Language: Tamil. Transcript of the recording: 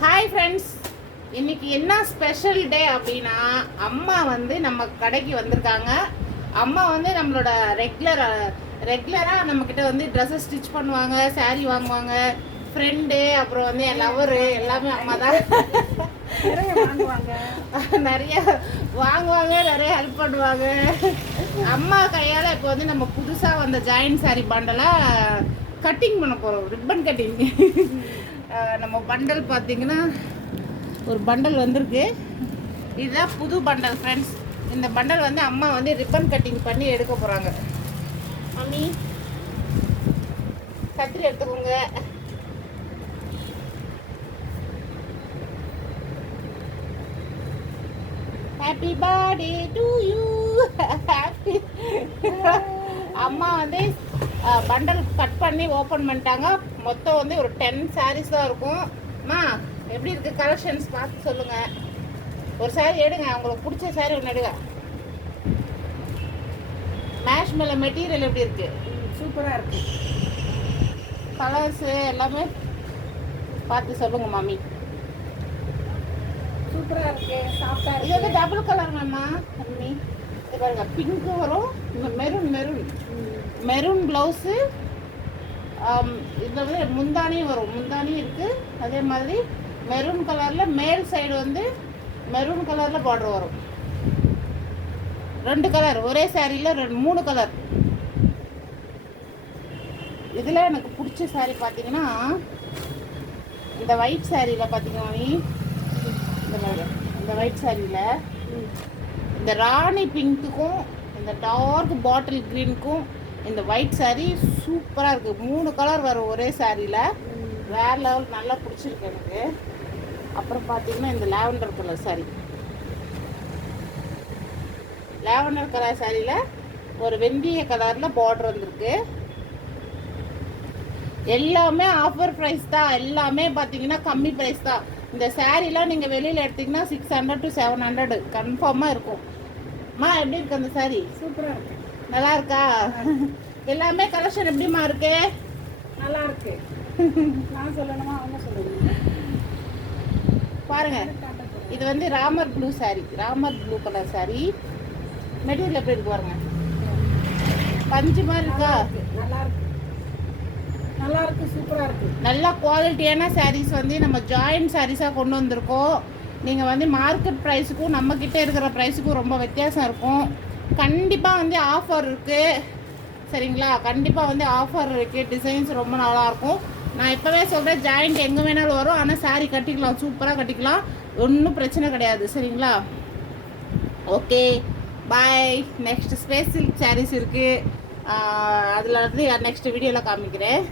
ஹாய் ஃப்ரெண்ட்ஸ், இன்னைக்கு என்ன ஸ்பெஷல் டே அப்படின்னா அம்மா வந்து நம்ம கடைக்கு வந்திருக்காங்க. அம்மா வந்து நம்மளோட ரெகுலராக நம்மக்கிட்ட வந்து ட்ரெஸ்ஸை ஸ்டிச் பண்ணுவாங்க, சாரீ வாங்குவாங்க. ஃப்ரெண்டு, அப்புறம் வந்து என் லவரு எல்லாமே அம்மா தான். நிறைய வாங்குவாங்க, நிறைய ஹெல்ப் பண்ணுவாங்க. அம்மா கையால் இப்போ வந்து நம்ம புதுசாக வந்த ஜாயின் சாரீ பண்டலாக கட்டிங் பண்ண போகிறோம், ரிப்பன் கட்டிங். நம்ம பண்டல் பார்த்தீங்கன்னா ஒரு பண்டல் வந்திருக்கு. இதுதான் புது பண்டல் ஃப்ரெண்ட்ஸ். இந்த பண்டல் வந்து அம்மா வந்து ரிப்பன் கட்டிங் பண்ணி எடுக்க போகிறாங்க. மம்மி கத்திரி எடுத்துக்கோங்க. Happy birthday to you. Happy. அம்மா வந்து பண்டல் கட் பண்ணி ஓப்பன் பண்ணிட்டாங்க. மொத்தம் வந்து ஒரு 10 சாரீஸ் தான் இருக்கும். அம்மா எப்படி இருக்கு கலெக்ஷன்ஸ் பார்த்து சொல்லுங்க. ஒரு சாரீ எடுங்க, உங்களுக்கு பிடிச்ச சாரீ ஒன்று எடுங்க. மேஷ் மேல மெட்டீரியல் எப்படி இருக்கு? சூப்பராக இருக்கு. கலர்ஸு எல்லாமே பார்த்து சொல்லுங்க மாமி. சூப்பராக இருக்கு, சாஃப்டாக இது வந்து டபுள் கலர் மேம்மா. மம்மி இது பாருங்க, பிங்க்கு வரும், மெரூன் ப்ளவுஸு. இதில் வந்து முந்தானியும் வரும், முந்தானியும் இருக்குது. அதே மாதிரி மெரூன் கலரில் மேல் சைடு வந்து மெரூன் கலரில் பார்டர் வரும். 2 கலர் ஒரே சாரியில் 3 கலர். இதில் எனக்கு பிடிச்ச சாரீ பார்த்தீங்கன்னா இந்த ஒயிட் சாரியில் பார்த்தீங்கன்னா இந்த ஒயிட் சாரியில் இந்த ராணி பிங்க்குக்கும் இந்த டார்க் பாட்டில் க்ரீனுக்கும் இந்த ஒயிட் சாரீ சூப்பராக இருக்குது. 3 கலர் வரும் ஒரே சாரியில். வேறு லெவல், நல்லா பிடிச்சிருக்கு எனக்கு. அப்புறம் பார்த்தீங்கன்னா இந்த lavender colour sari, lavender colour சாரியில் ஒரு வெந்தய கலரில் பார்டர் வந்திருக்கு. எல்லாமே ஆஃபர் ப்ரைஸ் தான், எல்லாமே பார்த்தீங்கன்னா கம்மி ப்ரைஸ் தான். இந்த சாரீலாம் நீங்கள் வெளியில் எடுத்திங்கன்னா 600 to 700 கன்ஃபார்மாக இருக்கும். அம்மா எப்படி இருக்கு அந்த சாரீ? சூப்பராக இருக்கு. நல்லா இருக்கா? எல்லாமே கலெக்ஷன் எப்படிமா இருக்கு? நல்லா இருக்கு. நான் சொல்லணுமா அவங்க சொல்லணுமா? பாருங்க, இது வந்து Ramar blue sari, Ramar blue colour sari. Material எப்படி இருக்கு பாருங்க, பஞ்சு மாதிரி இருக்கா? நல்லா இருக்கு, நல்லா இருக்கு, சூப்பராக இருக்கு. நல்ல குவாலிட்டியான சாரீஸ் வந்து நம்ம ஜாயின் சாரீஸாக கொண்டு வந்திருக்கோம். நீங்கள் வந்து மார்க்கெட் ப்ரைஸுக்கும் நம்மக்கிட்ட இருக்கிற ப்ரைஸுக்கும் ரொம்ப வித்தியாசம் இருக்கும். கண்டிப்பாக வந்து ஆஃபர் இருக்குது, சரிங்களா? கண்டிப்பாக வந்து ஆஃபர் இருக்குது. டிசைன்ஸ் ரொம்ப நல்லாயிருக்கும். நான் இப்போவே சொல்கிறேன், ஜாயிண்ட் எங்கே வேணாலும் வரும். ஆனால் சாரீ கட்டிக்கலாம், சூப்பராக கட்டிக்கலாம், ஒன்றும் பிரச்சனை கிடையாது, சரிங்களா? Okay bye. Next space silk sarees இருக்குது, அதில் வந்து நெக்ஸ்ட் வீடியோவில் காமிக்கிறேன்.